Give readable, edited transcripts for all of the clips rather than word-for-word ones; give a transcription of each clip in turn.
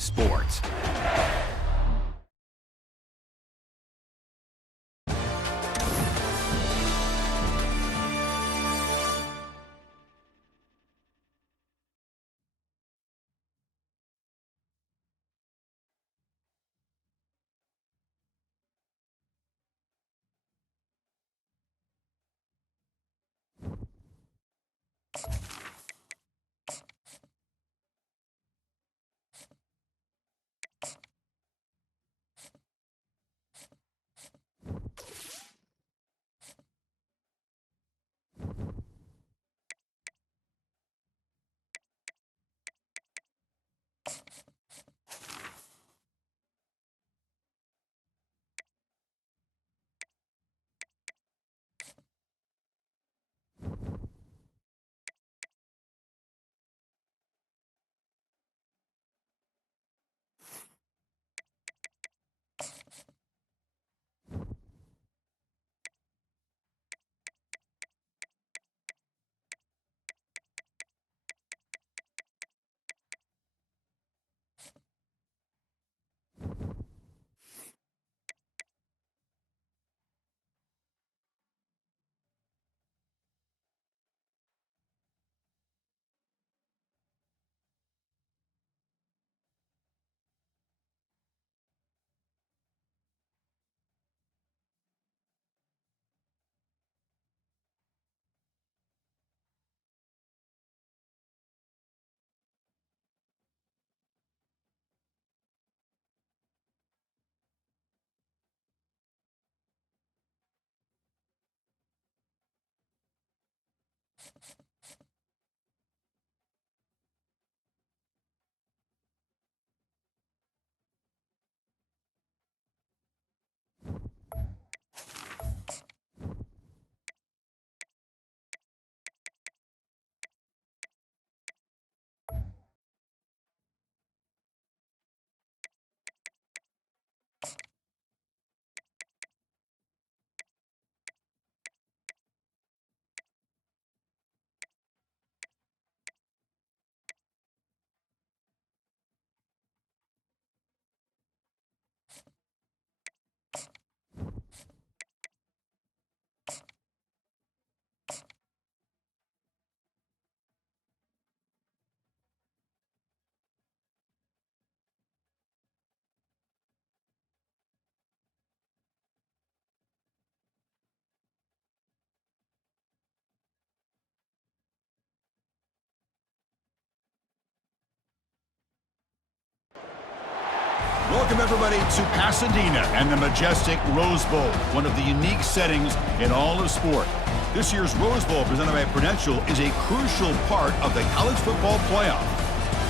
Sports. Welcome, everybody, to Pasadena and the majestic Rose Bowl, one of the unique settings in all of sport. This year's Rose Bowl, presented by Prudential, is a crucial part of the college football playoff.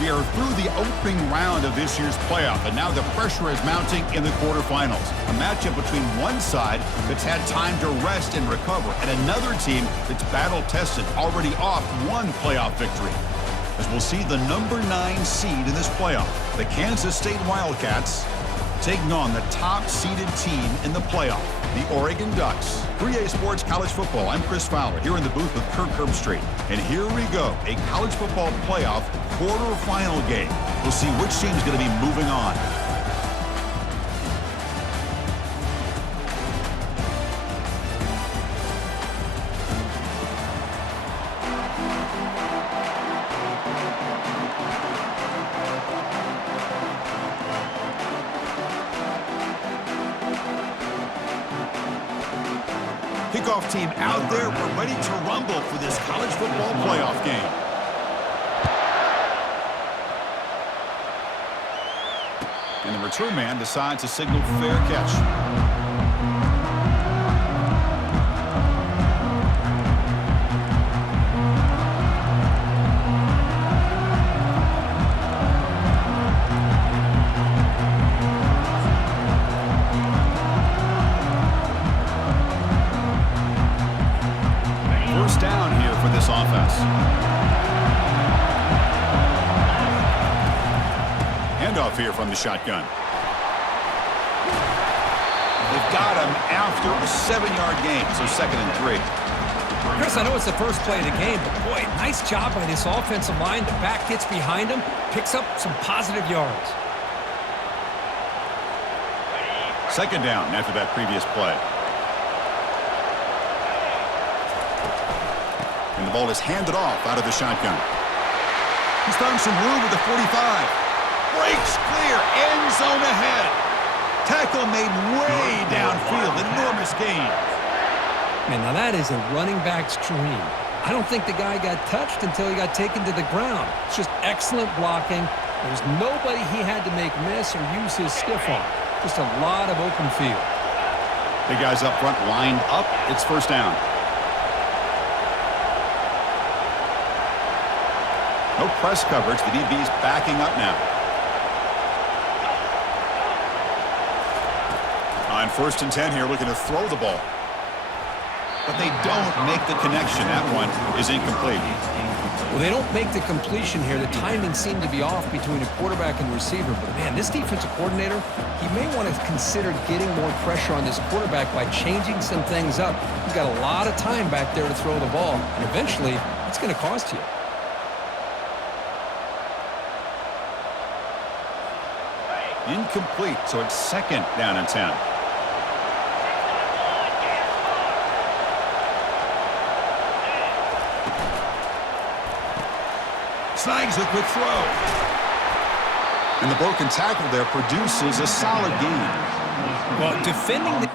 We are through the opening round of this year's playoff, and now the pressure is mounting in the quarterfinals. A matchup between one side that's had time to rest and recover, and another team that's battle-tested, already off one playoff victory. As we'll see the number 9 seed in this playoff, the Kansas State Wildcats, taking on the top-seeded team in the playoff, the Oregon Ducks. 3A Sports College Football, I'm Chris Fowler, here in the booth with Kirk Herbstreit. And here we go, a college football playoff quarterfinal game. We'll see which team's going to be moving on. Kickoff team out there. We're ready to rumble for this college football playoff game. And the return man decides to signal fair catch. Down here for this offense. Handoff here from the shotgun. They've got him after a 7-yard gain, so 2nd and 3. Chris, I know it's the first play of the game, but boy, nice job by this offensive line. The back gets behind him, picks up some positive yards. second down after that previous play. And the ball is handed off out of the shotgun. He's found some room with the 45. Breaks clear. End zone ahead. Tackle made way downfield. An enormous gain. Man, now that is a running back's dream. I don't think the guy got touched until he got taken to the ground. It's just excellent blocking. There's nobody he had to make miss or use his stiff arm. Just a lot of open field. The guys up front lined up. It's first down. No press coverage. The DB's backing up now. On 1st and 10 here, looking to throw the ball. But they don't make the connection. That one is incomplete. Well, they don't make the completion here. The timing seemed to be off between a quarterback and receiver. But, man, this defensive coordinator, he may want to consider getting more pressure on this quarterback by changing some things up. You've got a lot of time back there to throw the ball, and eventually it's going to cost you. Incomplete, so it's second down and 10. Snags a quick throw. And the broken tackle there produces a solid gain. Well, defending the...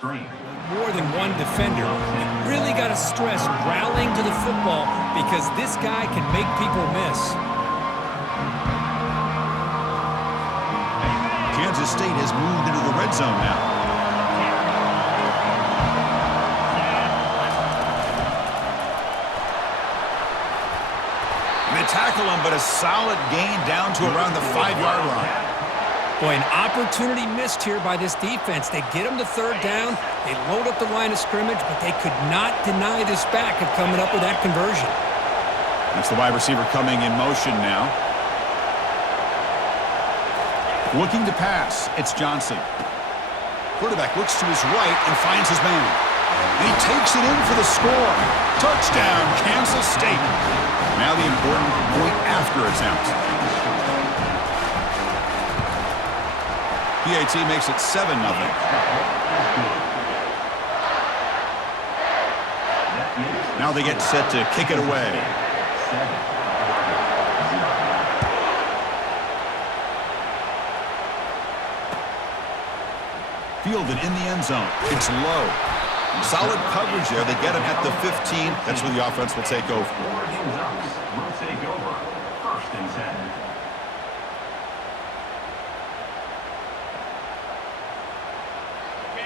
More than one defender. You really got to stress rallying to the football because this guy can make people miss. Kansas State has moved into the red zone now. They tackle him, but a solid gain down to around the 5-yard line. Boy, an opportunity missed here by this defense. They get him to third down. They load up the line of scrimmage, but they could not deny this back of coming up with that conversion. That's the wide receiver coming in motion now. Looking to pass, it's Johnson. Quarterback looks to his right and finds his man. And he takes it in for the score. Touchdown, Kansas State. Now the important point after attempt. PAT makes it 7-0. Now they get set to kick it away. Fielded in the end zone. It's low. Solid coverage there. They get him at the 15. That's where the offense will take over. Will take over. 1st and 10.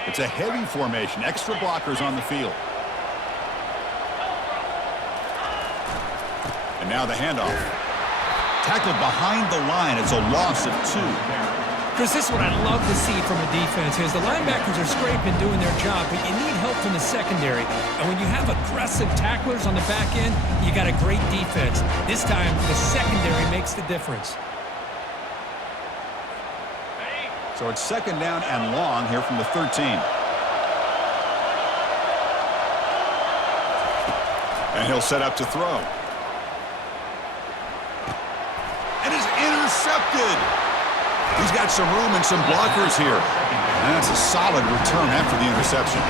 It's a heavy formation. Extra blockers on the field. And now the handoff. Tackled behind the line. It's a loss of 2. Chris, this is what I love to see from a defense is the linebackers are scraping doing their job, but you need help from the secondary. And when you have aggressive tacklers on the back end, you got a great defense. This time, the secondary makes the difference. So it's second down and long here from the 13. And he'll set up to throw. And is intercepted. He's got some room and some blockers here. And that's a solid return after the interception.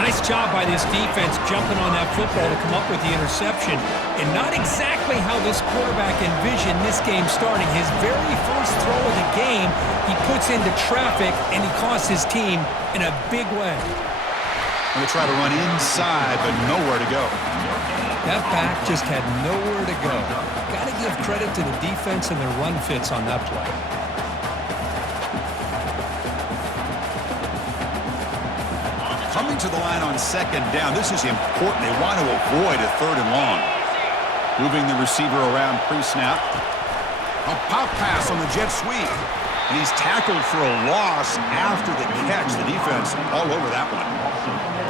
Nice job by this defense jumping on that football to come up with the interception. And not exactly how this quarterback envisioned this game starting. His very first throw of the game, he puts into traffic, and he costs his team in a big way. Going to try to run inside, but nowhere to go. That back just had nowhere to go. Got to give credit to the defense and their run fits on that play. Coming to the line on second down. This is important. They want to avoid a third and long. Moving the receiver around pre-snap. A pop pass on the jet sweep. And he's tackled for a loss after the catch. The defense all over that one.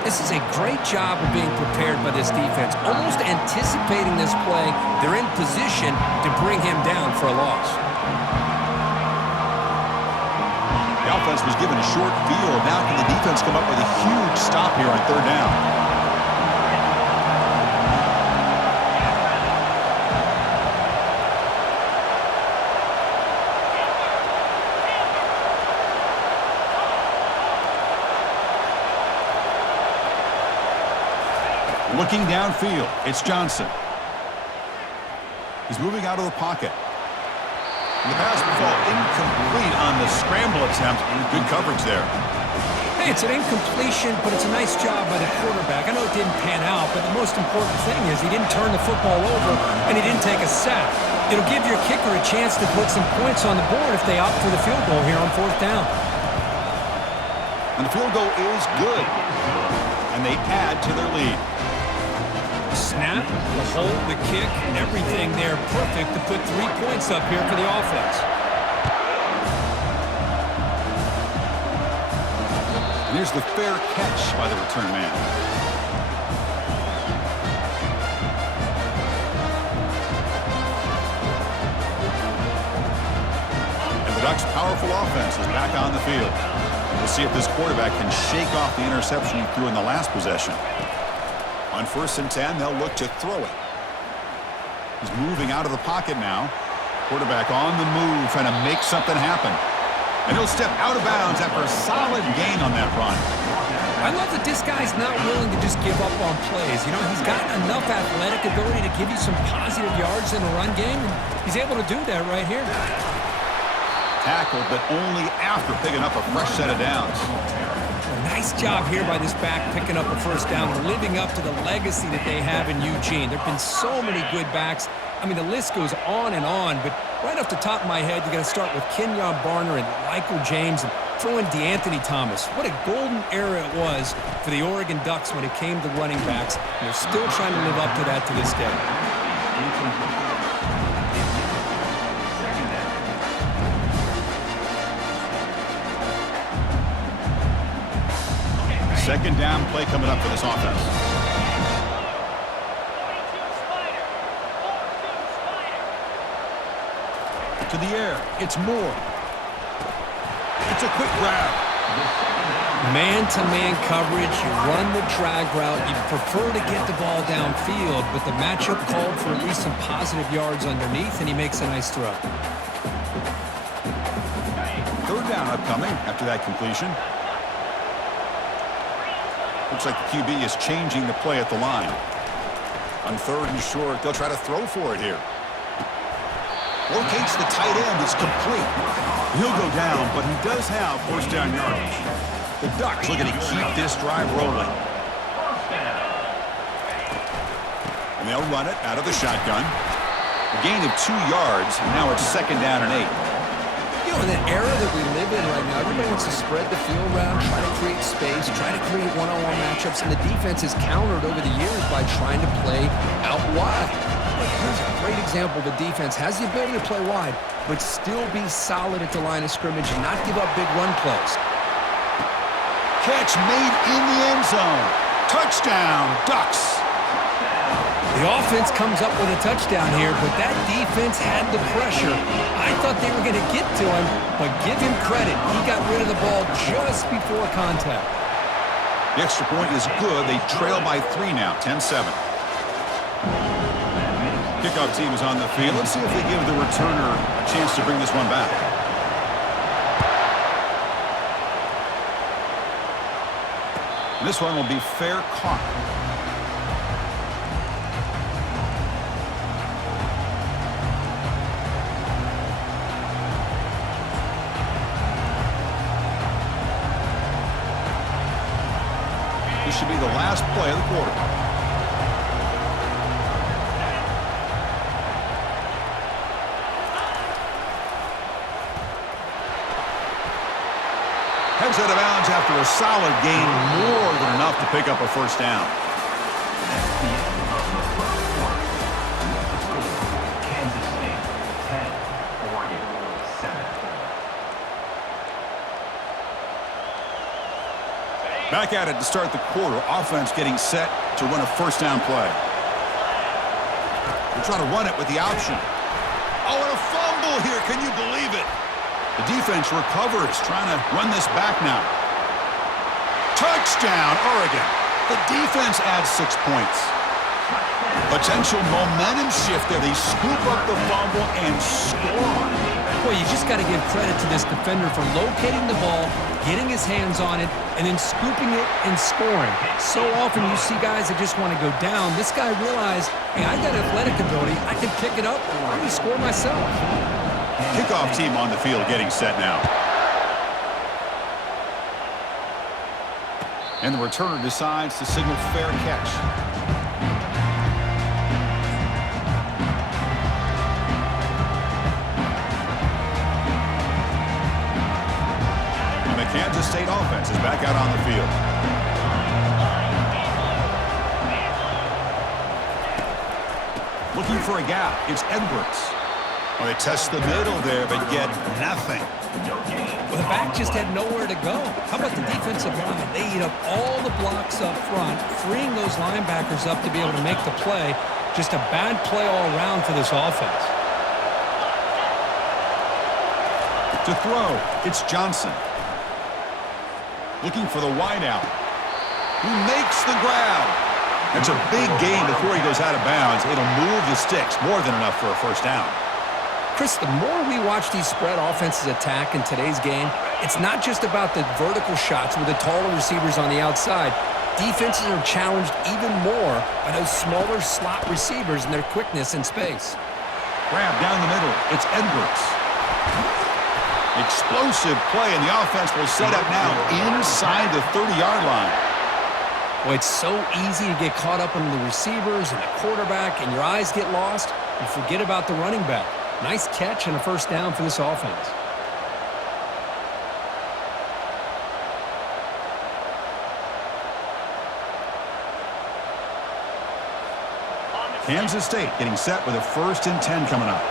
This is a great job of being prepared by this defense. Almost anticipating this play. They're in position to bring him down for a loss. The offense was given a short field. Now can the defense come up with a huge stop here on third down? Looking downfield, it's Johnson. He's moving out of the pocket. The pass will fall incomplete on the scramble attempt. Good coverage there. Hey, it's an incompletion, but it's a nice job by the quarterback. I know it didn't pan out, but the most important thing is he didn't turn the football over and he didn't take a sack. It'll give your kicker a chance to put some points on the board if they opt for the field goal here on fourth down. And the field goal is good. And they add to their lead. Snap, the hold, the kick, everything there perfect to put 3 points up here for the offense. And here's the fair catch by the return man. And the Ducks' powerful offense is back on the field. We'll see if this quarterback can shake off the interception he threw in the last possession. On 1st and 10, they'll look to throw it. He's moving out of the pocket now. Quarterback on the move, trying to make something happen. And he'll step out of bounds after a solid gain on that run. I love that this guy's not willing to just give up on plays. You know, he's got enough athletic ability to give you some positive yards in the run game, and he's able to do that right here. Tackled, but only after picking up a fresh set of downs. Nice job here by this back picking up a first down, living up to the legacy that they have in Eugene. There have been so many good backs. I mean, the list goes on, but right off the top of my head, you got to start with Kenyon Barner and Michael James and throw in DeAnthony Thomas. What a golden era it was for the Oregon Ducks when it came to running backs. And they're still trying to live up to that to this day. Second down play coming up for this offense. To the air, it's Moore. It's a quick grab. Man-to-man coverage, you run the drag route, you prefer to get the ball downfield, but the matchup called for at least some positive yards underneath, and he makes a nice throw. Third down upcoming after that completion. Looks like the QB is changing the play at the line. On 3rd and short, they'll try to throw for it here. Locates the tight end. It's complete. He'll go down, but he does have first down yardage. The Ducks looking to keep this drive rolling. And they'll run it out of the shotgun. A gain of 2 yards, and now it's 2nd down and 8. You know, in the era that we live in right now, everybody wants to spread the field around, try to create space, try to create one-on-one matchups, and the defense has countered over the years by trying to play out wide. But here's a great example. The defense has the ability to play wide, but still be solid at the line of scrimmage and not give up big run plays. Catch made in the end zone. Touchdown, Ducks. The offense comes up with a touchdown here, but that defense had the pressure. I thought they were going to get to him, but give him credit. He got rid of the ball just before contact. The extra point is good. They trail by 3 now, 10-7. Kickoff team is on the field. Let's see if they give the returner a chance to bring this one back. This one will be fair caught. This should be the last play of the quarter. Heads out of bounds after a solid gain, more than enough to pick up a first down. That's the end of the first quarter. The score, Kansas State 10, Oregon 7. Back at it to start the quarter. Offense getting set to run a first down play. They're trying to run it with the option. Oh, and a fumble here. Can you believe it? The defense recovers, trying to run this back now. Touchdown, Oregon. The defense adds 6 points. Potential momentum shift there. They scoop up the fumble and score. Boy, you just got to give credit to this defender for locating the ball, getting his hands on it, and then scooping it and scoring. So often you see guys that just want to go down. This guy realized, hey, I got athletic ability. I can pick it up. Let me score myself. Kickoff team on the field getting set now. And the returner decides to signal fair catch. And the Kansas State offense is back out on the field. Looking for a gap. It's Edwards. Well, they test the middle there, but get nothing. Well, the back just had nowhere to go. How about the defensive line? They eat up all the blocks up front, freeing those linebackers up to be able to make the play. Just a bad play all around for this offense. To throw, it's Johnson. Looking for the wideout. Who makes the grab? It's a big gain before he goes out of bounds. It'll move the sticks, more than enough for a first down. Chris, the more we watch these spread offenses attack in today's game, it's not just about the vertical shots with the taller receivers on the outside. Defenses are challenged even more by those smaller slot receivers and their quickness in space. Grab down the middle. It's Edwards. Explosive play, and the offense will set up now inside the 30-yard line. Well, it's so easy to get caught up in the receivers and the quarterback, and your eyes get lost. You forget about the running back. Nice catch and a first down for this offense. Kansas State getting set with a 1st and 10 coming up.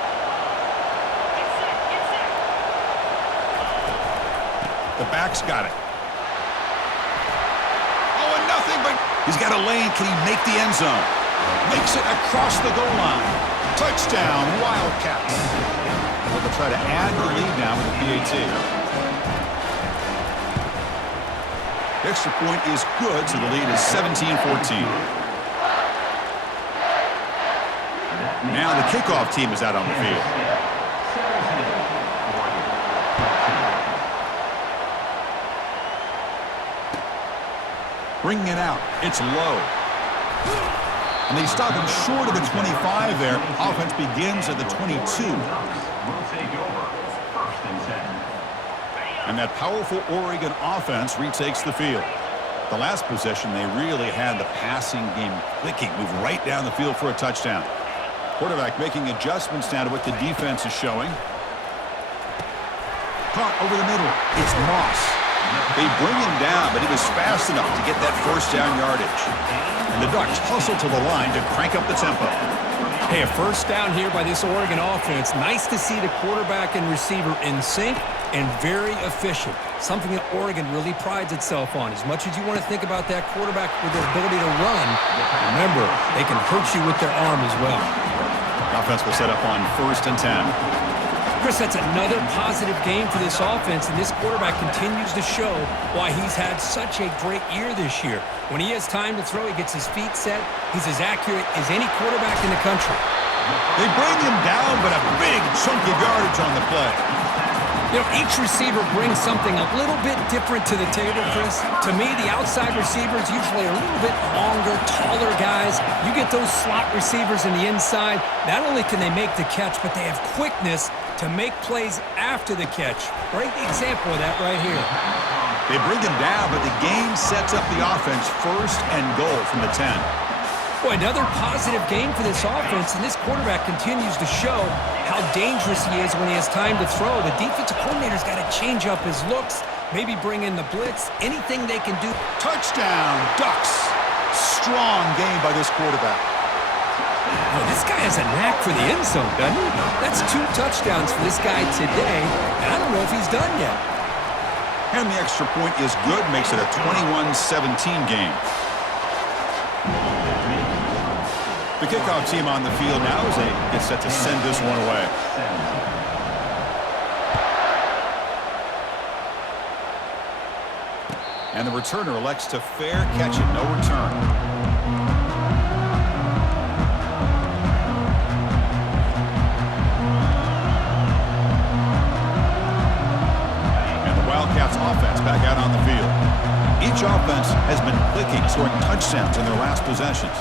The back's got it. Oh, and nothing but... He's got a lane. Can he make the end zone? Makes it across the goal line. Touchdown, Wildcats. Well, they'll try to add the lead now with the PAT. The extra point is good, so the lead is 17-14. Now the kickoff team is out on the field. Bringing it out. It's low. And they stop him short of the 25 there. Offense begins at the 22. Will take over 1st and 10. And that powerful Oregon offense retakes the field. The last possession, they really had the passing game clicking. Moved right down the field for a touchdown. Quarterback making adjustments now to what the defense is showing. Caught over the middle. It's Moss. They bring him down, but he was fast enough to get that first down yardage. And the Ducks hustle to the line to crank up the tempo. Hey, a first down here by this Oregon offense. Nice to see the quarterback and receiver in sync and very efficient. Something that Oregon really prides itself on. As much as you want to think about that quarterback with their ability to run, remember, they can hurt you with their arm as well. The offense will set up on 1st and 10. Chris, that's another positive game for this offense, and this quarterback continues to show why he's had such a great year this year. When he has time to throw, he gets his feet set. He's as accurate as any quarterback in the country. They bring him down, but a big chunk of yardage on the play. You know, each receiver brings something a little bit different to the table, Chris. To me, the outside receivers usually are a little bit longer, taller guys. You get those slot receivers in the inside, not only can they make the catch, but they have quickness to make plays after the catch. Great example of that right here. They bring him down, but the game sets up the offense first and goal from the 10. Boy, another positive game for this offense, and this quarterback continues to show how dangerous he is when he has time to throw. The defensive coordinator's got to change up his looks, maybe bring in the blitz, anything they can do. Touchdown, Ducks. Strong game by this quarterback. Well, this guy has a knack for the end zone, doesn't he? That's 2 touchdowns for this guy today, and I don't know if he's done yet. And the extra point is good, makes it a 21-17 game. The kickoff team on the field now as they get set to send this one away. And the returner elects to fair catch it, no return. And the Wildcats offense back out on the field. Each offense has been clicking, scoring touchdowns in their last possessions.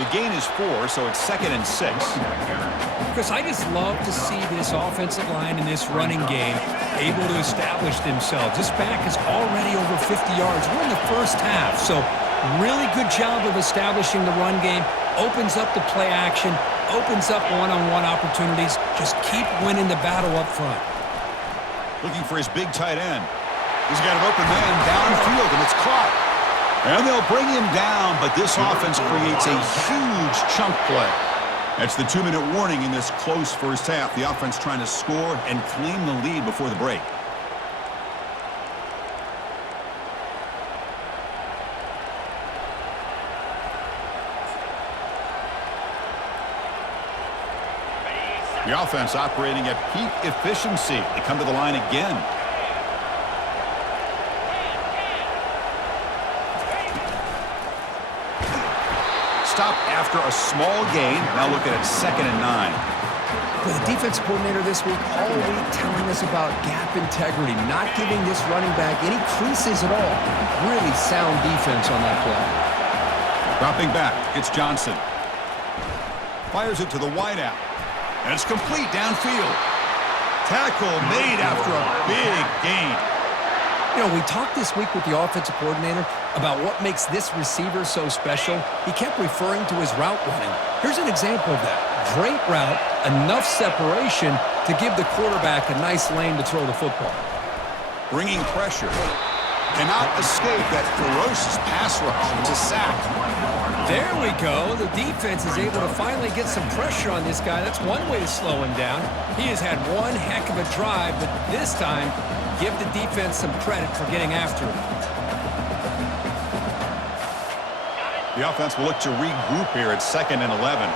The gain is 4, so it's 2nd and 6. Chris, I just love to see this offensive line in this running game able to establish themselves. This back is already over 50 yards. We're in the first half, so really good job of establishing the run game. Opens up the play action, opens up one-on-one opportunities. Just keep winning the battle up front. Looking for his big tight end. He's got an open man downfield, and it's caught. And they'll bring him down, but this offense creates a huge chunk play. That's the 2-minute warning in this close first half. The offense trying to score and claim the lead before the break. The offense operating at peak efficiency. They come to the line again. Stop after a small gain. Now looking at 2nd and 9. The defense coordinator this week all week telling us about gap integrity, not giving this running back any creases at all. Really sound defense on that play. Dropping back, it's Johnson. Fires it to the wideout. And it's complete downfield. Tackle made after a big gain. You know, we talked this week with the offensive coordinator about what makes this receiver so special. He kept referring to his route running. Here's an example of that. Great route, enough separation to give the quarterback a nice lane to throw the football. Bringing pressure. Cannot escape that ferocious pass rush. It's a sack. There we go. The defense is able to finally get some pressure on this guy. That's one way to slow him down. He has had one heck of a drive, but this time, give the defense some credit for getting after him. The offense will look to regroup here at 2nd and 11.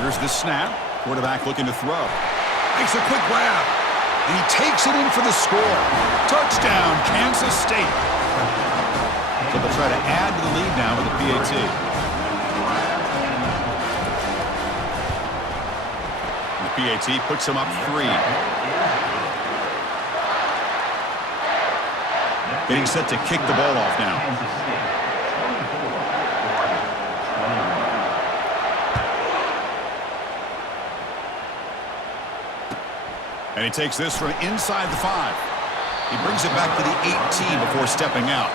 Here's the snap. Quarterback looking to throw. Makes a quick grab. And he takes it in for the score. Touchdown, Kansas State. So they'll try to add to the lead now with the PAT. The PAT puts him up 3. Getting set to kick the ball off now. And he takes this from inside the 5. He brings it back to the 18 before stepping out.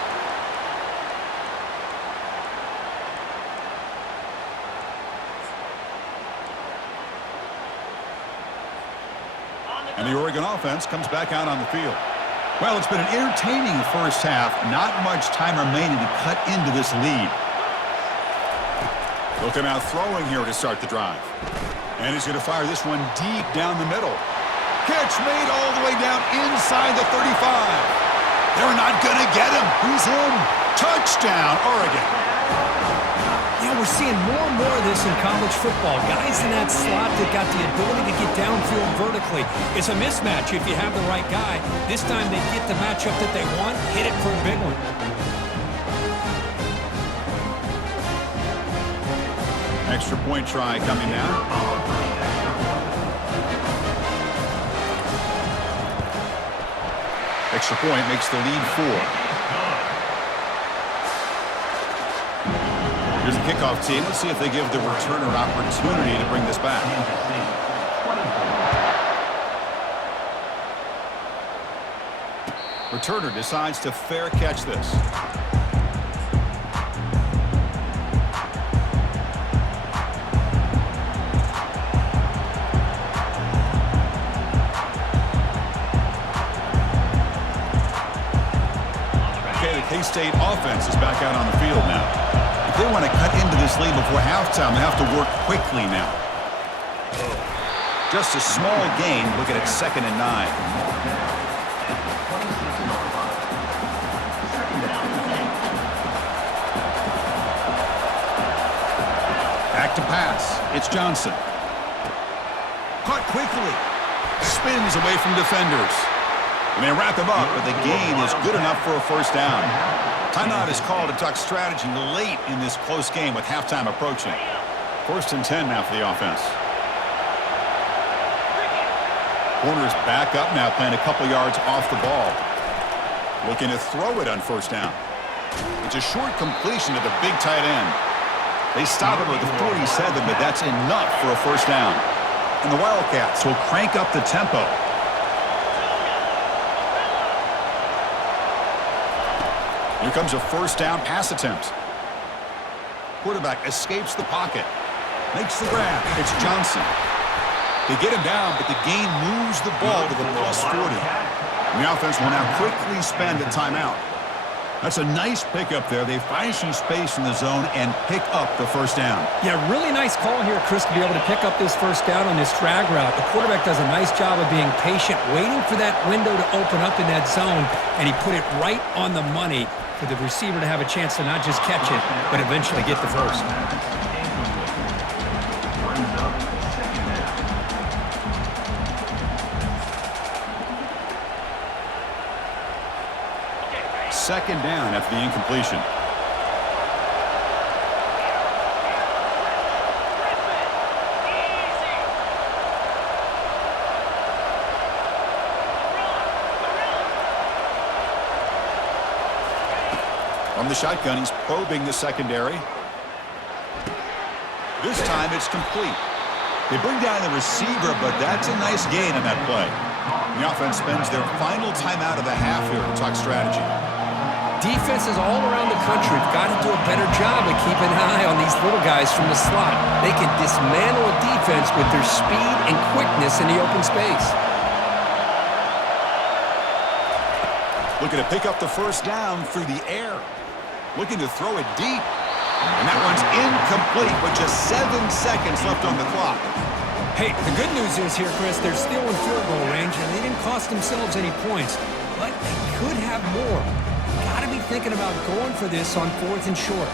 And the Oregon offense comes back out on the field. Well, it's been an entertaining first half. Not much time remaining to cut into this lead. Looking out throwing here to start the drive. And he's going to fire this one deep down the middle. Catch made all the way down inside the 35. They're not going to get him. He's in. Touchdown, Oregon. You know, we're seeing more and more of this in college football. Guys in that slot that got the ability to get downfield vertically. It's a mismatch if you have the right guy. This time they get the matchup that they want, hit it for a big one. Extra point try coming now. Extra point makes the lead 4. Here's the kickoff team. Let's see if they give the returner an opportunity to bring this back. Returner decides to fair catch this. Okay, the K-State offense is back out on the field now. If they want to cut into this lead before halftime, they have to work quickly now. Just a small gain. Look at it, 2nd and 9. Back to pass. It's Johnson. Caught quickly. Spins away from defenders. And they wrap him up, but the gain is good enough for a first down. Timeout is called to talk strategy late in this close game with halftime approaching. 1st and 10 now for the offense. Corner's back up now, playing a couple yards off the ball. Looking to throw it on first down. It's a short completion to the big tight end. They stop him with the 47, but that's enough for a first down. And the Wildcats will crank up the tempo. Here comes a first down pass attempt. Quarterback escapes the pocket. Makes the grab. It's Johnson. They get him down, but the gain moves the ball to the +40. And the offense will now quickly spend a timeout. That's a nice pickup there. They find some space in the zone and pick up the first down. Yeah, really nice call here, Chris, to be able to pick up this first down on this drag route. The quarterback does a nice job of being patient, waiting for that window to open up in that zone, and he put it right on the money for the receiver to have a chance to not just catch it, but eventually get the first. Second down after the incompletion. From the shotgun, he's probing the secondary. This time it's complete. They bring down the receiver, but that's a nice gain on that play. The offense spends their final timeout of the half here to talk strategy. Defenses all around the country have got to do a better job of keeping an eye on these little guys from the slot. They can dismantle a defense with their speed and quickness in the open space. Looking to pick up the first down through the air. Looking to throw it deep. And that one's incomplete with just 7 seconds left on the clock. Hey, the good news is here, Chris, they're still in field goal range, and they didn't cost themselves any points. But they could have more. Got to be thinking about going for this on 4th and short.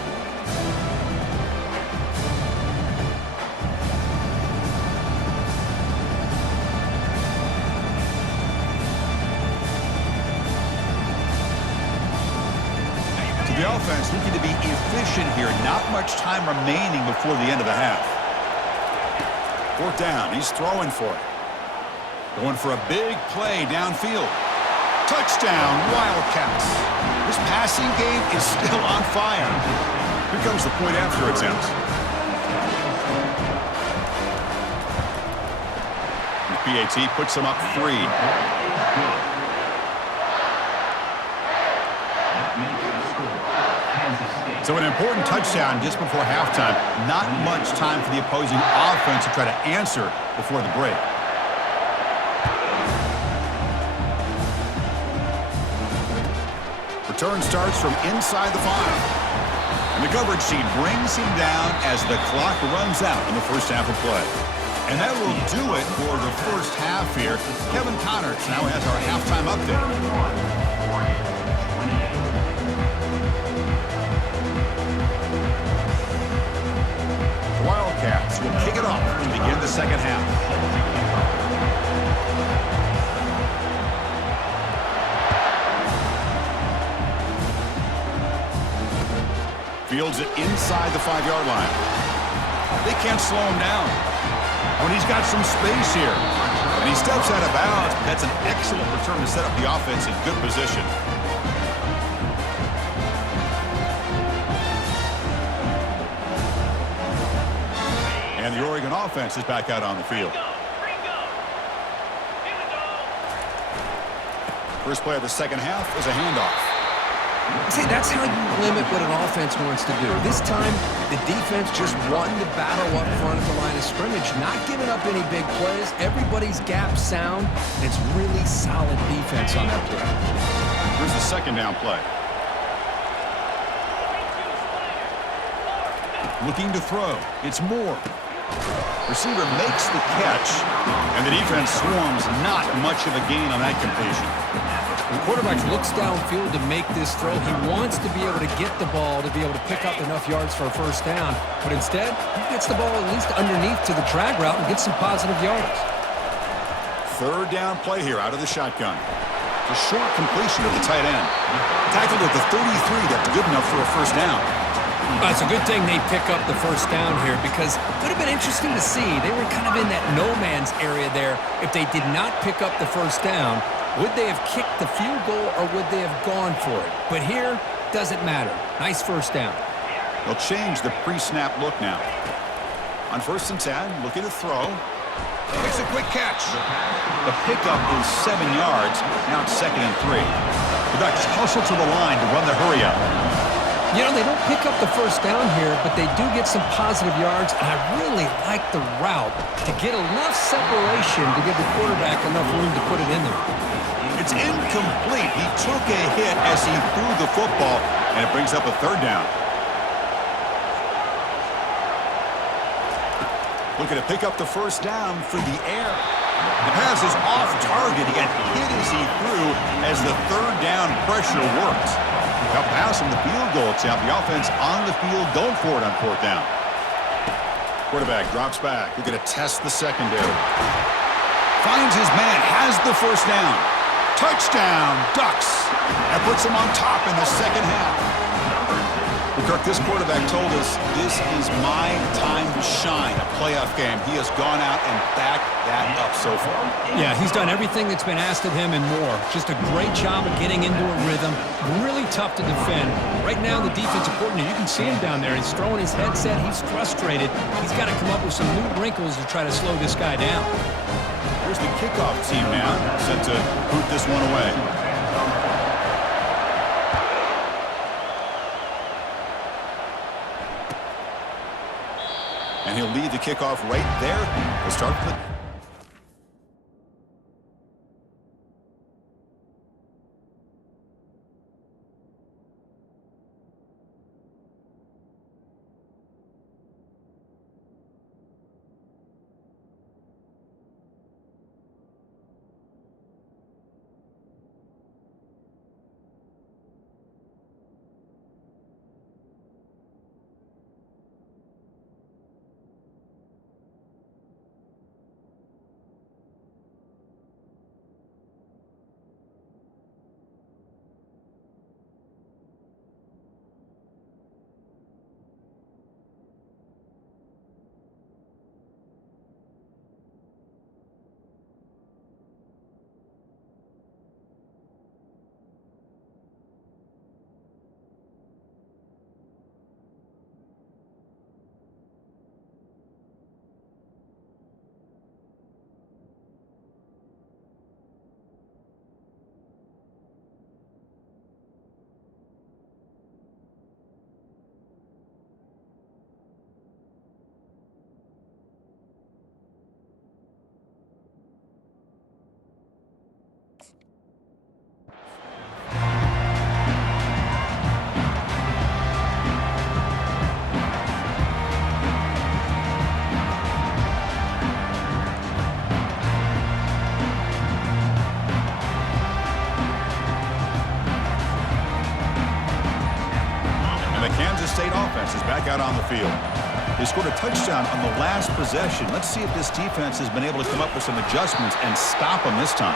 To the offense, looking to be efficient here. Not much time remaining before the end of the half. 4th down. He's throwing for it. Going for a big play downfield. Touchdown, Wildcats. This passing game is still on fire. Here comes the point after attempt. The PAT puts them up 3. So an important touchdown just before halftime. Not much time for the opposing offense to try to answer before the break. Return starts from inside the 5. And the coverage sheet brings him down as the clock runs out in the first half of play. And that will do it for the first half here. Kevin Connors now has our halftime update. second half. Fields it inside the 5-yard line. They can't slow him down. When he's got some space here. And he steps out of bounds. That's an excellent return to set up the offense in good position. And the Oregon offense is back out on the field. First play of the second half is a handoff. See, that's how you limit what an offense wants to do. This time, the defense just won the battle up front at the line of scrimmage, not giving up any big plays. Everybody's gap sound. It's really solid defense on that play. Here's the second down play. Looking to throw. It's Moore. Receiver makes the catch, and the defense swarms. Not much of a gain on that completion. The quarterback looks downfield to make this throw. He wants to be able to get the ball to be able to pick up enough yards for a first down. But instead, he gets the ball at least underneath to the drag route and gets some positive yards. Third down play here out of the shotgun. A short completion to the tight end. Tackled at the 33. That's good enough for a first down. It's a good thing they pick up the first down here because it would have been interesting to see. They were kind of in that no man's area there. If they did not pick up the first down, would they have kicked the field goal or would they have gone for it? But here, doesn't matter. Nice first down. They'll change the pre-snap look now. On 1st and 10, looking to throw. Makes a quick catch. The pickup is 7 yards. Now it's 2nd and 3. The Ducks hustle to the line to run the hurry up. You know, they don't pick up the first down here, but they do get some positive yards, and I really like the route to get enough separation to give the quarterback enough room to put it in there. It's incomplete. He took a hit as he threw the football, and it brings up a 3rd down. Looking to pick up the first down through the air. The pass is off target. He got hit as he threw as the 3rd down pressure worked. Now pass from the field goal attempt. The offense on the field going for it on 4th down. Quarterback drops back. We're going to test the secondary. Finds his man. Has the first down. Touchdown, Ducks. That puts him on top in the second half. Kirk, this quarterback told us this is my time to shine, a playoff game. He has gone out and backed that up so far. Yeah, he's done everything that's been asked of him and more. Just a great job of getting into a rhythm. Really tough to defend. Right now, the defensive coordinator, you can see him down there. He's throwing his headset. He's frustrated. He's got to come up with some new wrinkles to try to slow this guy down. Here's the kickoff team now, set to boot this one away. And he'll lead the kickoff right there. We'll start with the offense is back out on the field. They scored a touchdown on the last possession. Let's see if this defense has been able to come up with some adjustments and stop them this time.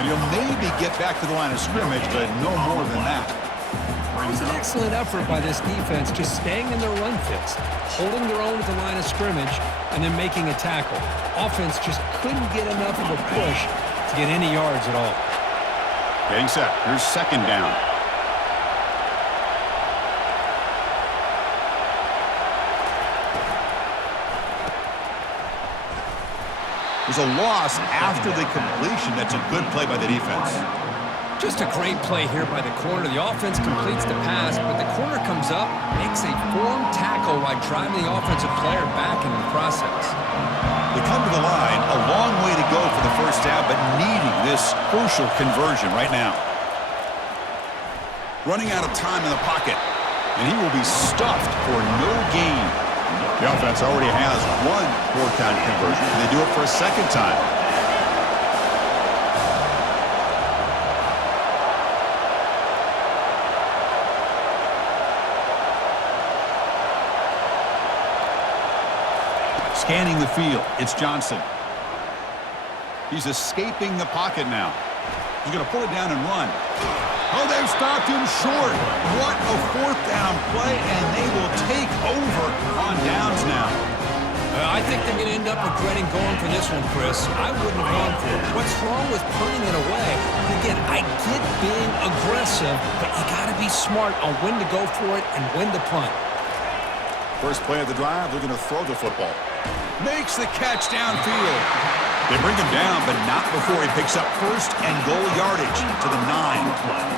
And he'll maybe get back to the line of scrimmage, but no more than that. It was an excellent effort by this defense, just staying in their run fits, holding their own at the line of scrimmage, and then making a tackle. Offense just couldn't get enough of a push to get any yards at all. Getting set. Here's second down. There's a loss after the completion. That's a good play by the defense. Just a great play here by the corner. The offense completes the pass, but the corner comes up, makes a form tackle while driving the offensive player back into the process. They come to the line, a long way to go for the first down, but needing this crucial conversion right now. Running out of time in the pocket, and he will be stuffed for no gain. The offense already has one fourth-down conversion, and they do it for a second time. Scanning the field, it's Johnson. He's escaping the pocket now. He's going to pull it down and run. Oh, they've stopped him short. What a fourth down play, and they will take over on downs now. I think they're going to end up regretting going for this one, Chris. I wouldn't have gone for it. What's wrong with punting it away? Again, I get being aggressive, but you got to be smart on when to go for it and when to punt. First play of the drive, they're going to throw the football. Makes the catch downfield. They bring him down, but not before he picks up first and goal yardage to the 9.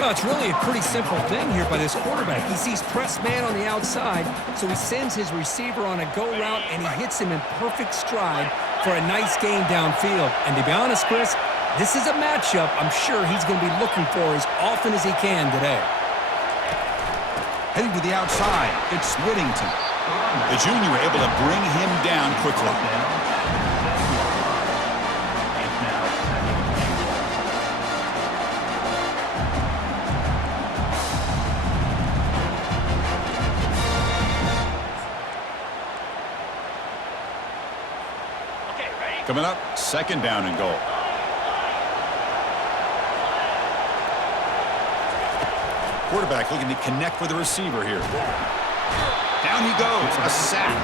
Well, it's really a pretty simple thing here by this quarterback. He sees press man on the outside, so he sends his receiver on a go route, and he hits him in perfect stride for a nice gain downfield. And to be honest, Chris, this is a matchup I'm sure he's going to be looking for as often as he can today. Heading to the outside, it's Whittington. The junior able to bring him down quickly. Coming up, second down and goal. Quarterback looking to connect with the receiver here. Down he goes, a sack.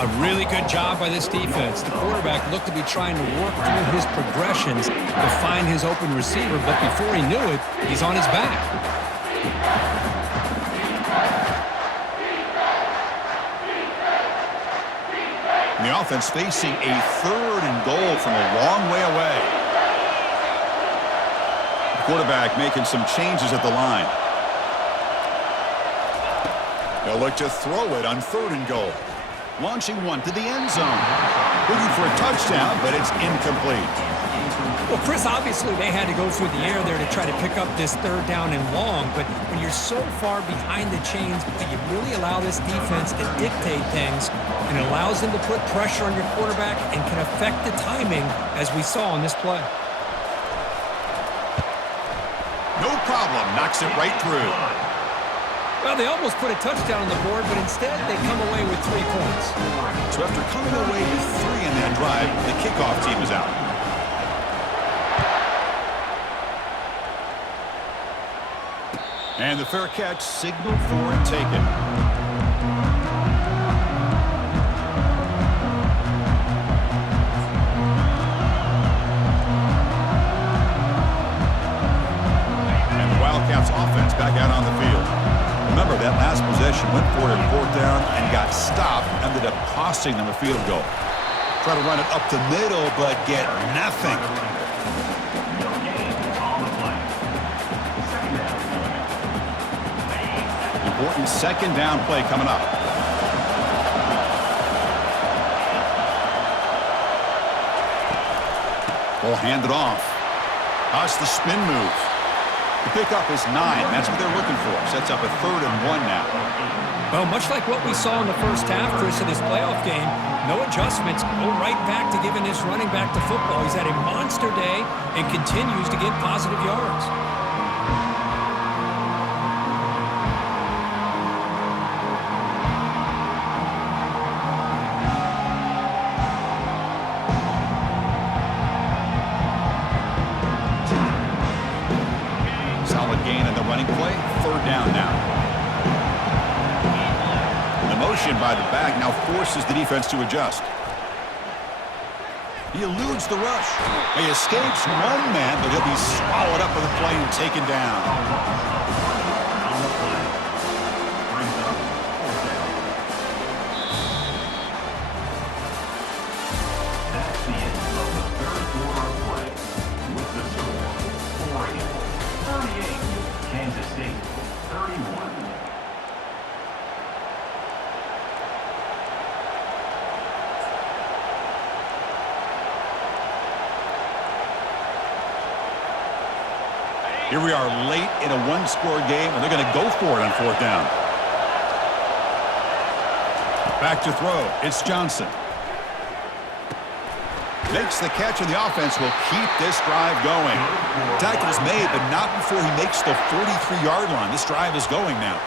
A really good job by this defense. The quarterback looked to be trying to work through his progressions to find his open receiver, but before he knew it, he's on his back. And the offense facing a third and goal from a long way away. The quarterback making some changes at the line. They'll look to throw it on third and goal. Launching one to the end zone. Looking for a touchdown, but it's incomplete. Well, Chris, obviously they had to go through the air there to try to pick up this third down and long, but when you're so far behind the chains, you really allow this defense to dictate things, and it allows them to put pressure on your quarterback and can affect the timing, as we saw on this play. No problem, knocks it right through. Well, they almost put a touchdown on the board, but instead they come away with 3 points. So after coming away with 3 in that drive, the kickoff team is out. And the fair catch signaled for and taken. And the Wildcats offense back out on the field. Remember, that last possession went for it on 4th down and got stopped, ended up costing them a field goal. Try to run it up the middle, but get nothing. Important second down play coming up. Ball handed off. How's the spin move? The pickup is 9. That's what they're looking for. Sets up a 3rd and 1 now. Well, much like what we saw in the first half, Chris, in this playoff game, no adjustments. Go right back to giving this running back to football. He's had a monster day and continues to get positive yards. Aggression by the back now forces the defense to adjust. He eludes the rush. He escapes one man, but he'll be swallowed up with the play and taken down. Here we are late in a one-score game, and they're going to go for it on fourth down. Back to throw. It's Johnson. Makes the catch, and the offense will keep this drive going. Tackle's made, but not before he makes the 43-yard line. This drive is going now.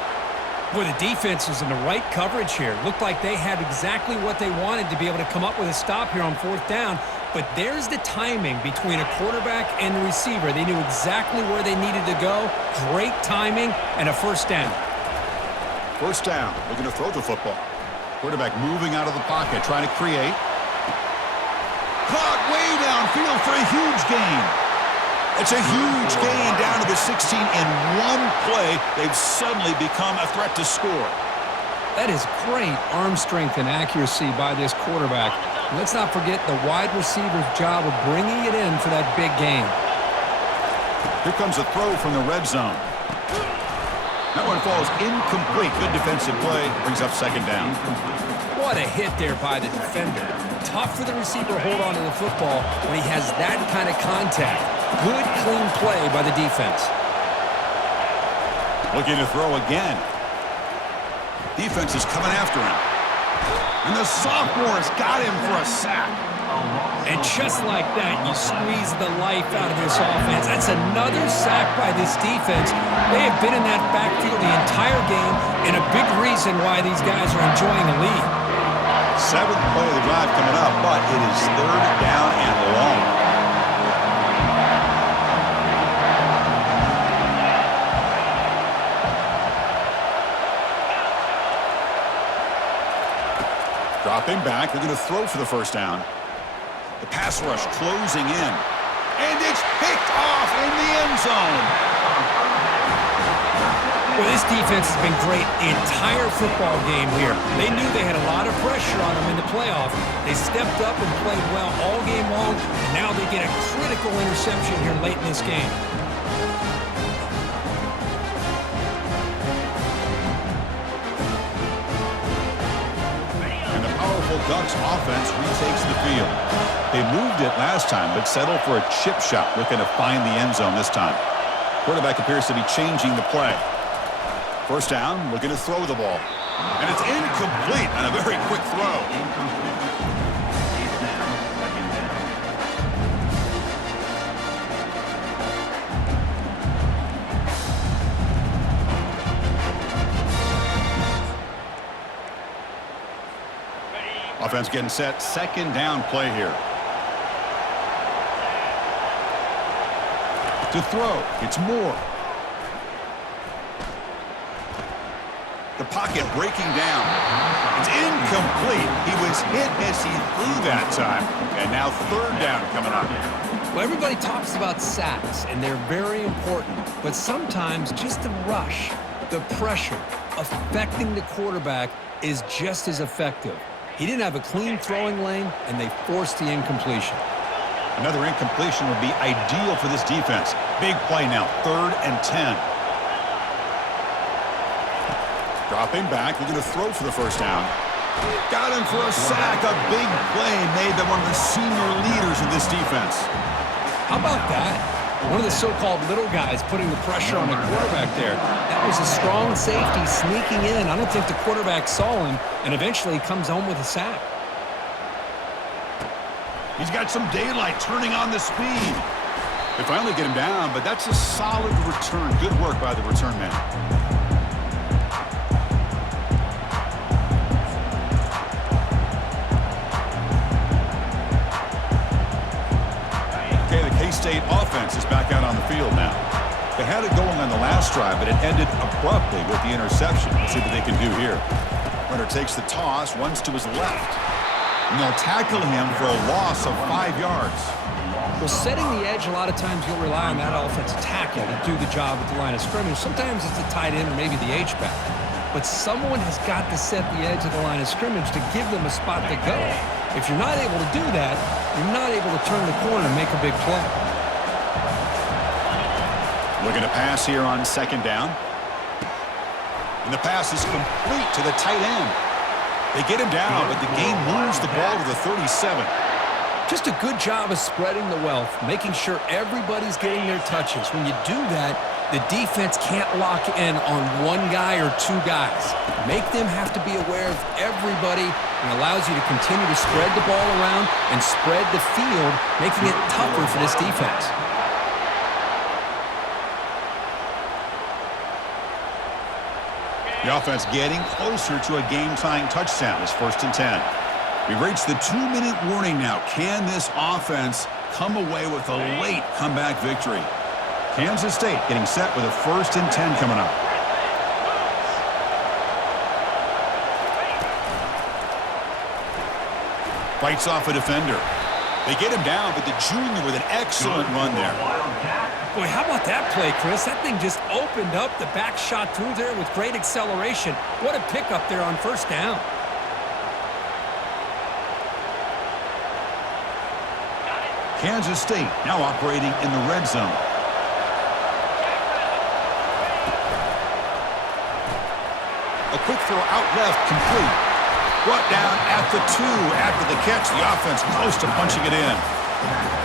Boy, the defense was in the right coverage here. Looked like they had exactly what they wanted to be able to come up with a stop here on fourth down. But there's the timing between a quarterback and the receiver. They knew exactly where they needed to go. Great timing and a first down. First down. Looking to throw the football. Quarterback moving out of the pocket, trying to create. Caught way downfield for a huge gain. It's a huge gain down to the 16 in one play. They've suddenly become a threat to score. That is great arm strength and accuracy by this quarterback. Let's not forget the wide receiver's job of bringing it in for that big gain. Here comes a throw from the red zone. That one falls incomplete. Good defensive play. Brings up second down. What a hit there by the defender. Tough for the receiver to hold on to the football when he has that kind of contact. Good, clean play by the defense. Looking to throw again. Defense is coming after him. And the sophomore's got him for a sack. And just like that, you squeeze the life out of this offense. That's another sack by this defense. They have been in that backfield the entire game, and a big reason why these guys are enjoying the lead. Seventh play of the drive coming up, but it is third down and long. Dropping back, they're going to throw for the first down. The pass rush closing in. And it's picked off in the end zone. Well, this defense has been great the entire football game here. They knew they had a lot of pressure on them in the playoff. They stepped up and played well all game long, and now they get a critical interception here late in this game. Ducks offense retakes the field. They moved it last time, but settled for a chip shot, looking to find the end zone this time. Quarterback appears to be changing the play. First down, looking to throw the ball. And it's incomplete on a very quick throw. Offense getting set. Second down play here. To throw. It's Moore. The pocket breaking down. It's incomplete. He was hit as he threw that time. And now third down coming up. Well, everybody talks about sacks, and they're very important. But sometimes just the rush, the pressure, affecting the quarterback is just as effective. He didn't have a clean throwing lane, and they forced the incompletion. Another incompletion would be ideal for this defense. Big play now, 3rd and 10. Dropping back, they're going to throw for the first down. Got him for a sack, a big play made by one of the senior leaders in this defense. How about that? One of the so-called little guys putting the pressure on the quarterback there. That was a strong safety sneaking in. I don't think the quarterback saw him, and eventually comes home with a sack. He's got some daylight turning on the speed. They finally get him down, but that's a solid return. Good work by the return man. K-State offense is back out on the field now. They had it going on the last drive, but it ended abruptly with the interception. Let's see what they can do here. Runner takes the toss, runs to his left. And they'll tackle him for a loss of 5 yards. Well, setting the edge, a lot of times you'll rely on that offensive tackle to do the job at the line of scrimmage. Sometimes it's the tight end or maybe the H-back. But someone has got to set the edge of the line of scrimmage to give them a spot to go. If you're not able to do that, you're not able to turn the corner and make a big play. Looking to pass here on second down. And the pass is complete to the tight end. They get him down, but the game moves the ball to the 37. Just a good job of spreading the wealth, making sure everybody's getting their touches. When you do that, the defense can't lock in on one guy or two guys. Make them have to be aware of everybody and allows you to continue to spread the ball around and spread the field, making it tougher for this defense. The offense getting closer to a game-tying touchdown. It's 1st and 10. We've reached the 2-minute warning now. Can this offense come away with a late comeback victory? Kansas State getting set with a 1st and 10 coming up. Fights off a defender. They get him down, but the junior with an excellent run there. Boy, how about that play, Chris? That thing just opened up. The back shot through there with great acceleration. What a pickup there on 1st down. Kansas State now operating in the red zone. A quick throw out left, complete. Brought down at the 2 after the catch. The offense close to punching it in.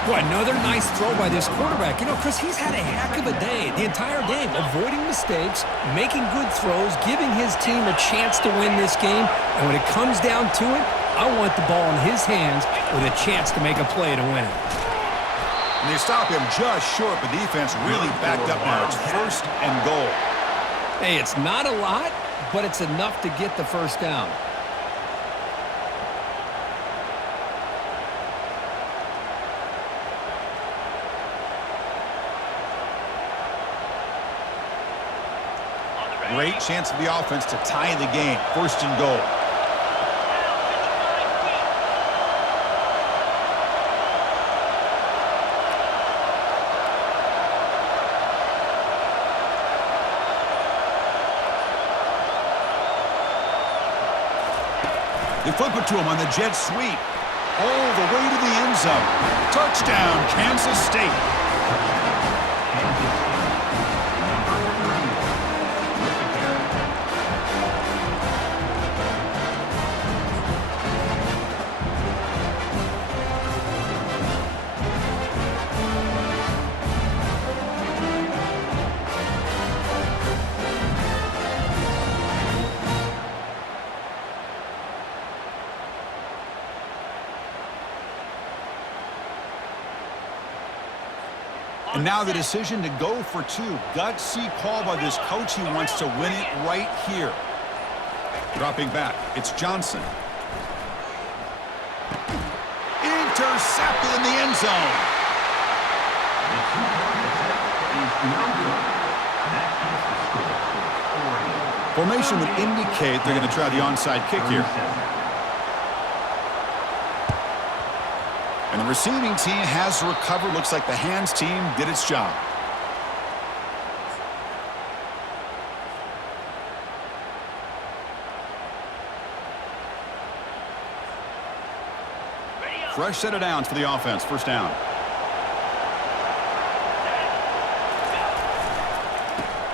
Boy, another nice throw by this quarterback. You know, Chris, he's had a heck of a day the entire game, avoiding mistakes, making good throws, giving his team a chance to win this game. And when it comes down to it, I want the ball in his hands with a chance to make a play to win it. And they stop him just short, but the defense really backed up now. It's 1st and goal. Hey, it's not a lot, but it's enough to get the 1st down. Great chance for the offense to tie the game. 1st and goal. They flip it to him on the jet sweep. All the way to the end zone. Touchdown, Kansas State. And now the decision to go for 2. Gutsy call by this coach. He wants to win it right here. Dropping back, it's Johnson. Intercepted in the end zone. Formation would indicate they're going to try the onside kick here. And the receiving team has recovered. Looks like the hands team did its job. Fresh set of downs for the offense. 1st down.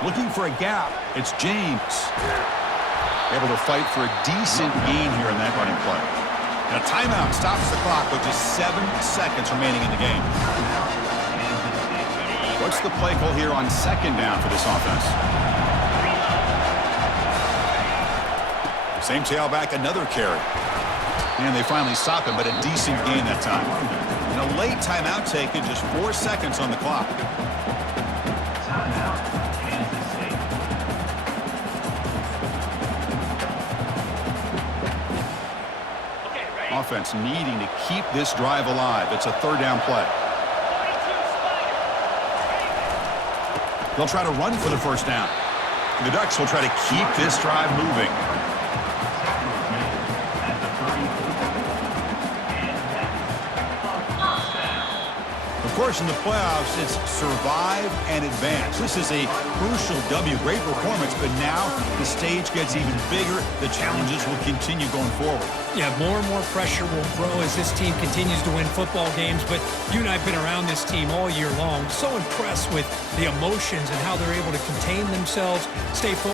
Looking for a gap. It's James. Able to fight for a decent gain here in that running play. And a timeout stops the clock with just 7 seconds remaining in the game. What's the play call here on 2nd down for this offense? Same tailback, another carry. And they finally stop him, but a decent gain that time. And a late timeout taken, just 4 seconds on the clock. Timeout, Kansas State. Offense needing to keep this drive alive. It's a 3rd down play. They'll try to run for the 1st down. The Ducks will try to keep this drive moving. course, in the playoffs, it's survive and advance. This is a crucial W. Great performance, but now the stage gets even bigger. The challenges will continue going forward. Yeah, more and more pressure will grow as this team continues to win football games, but you and I have been around this team all year long. So impressed with the emotions and how they're able to contain themselves, stay focused.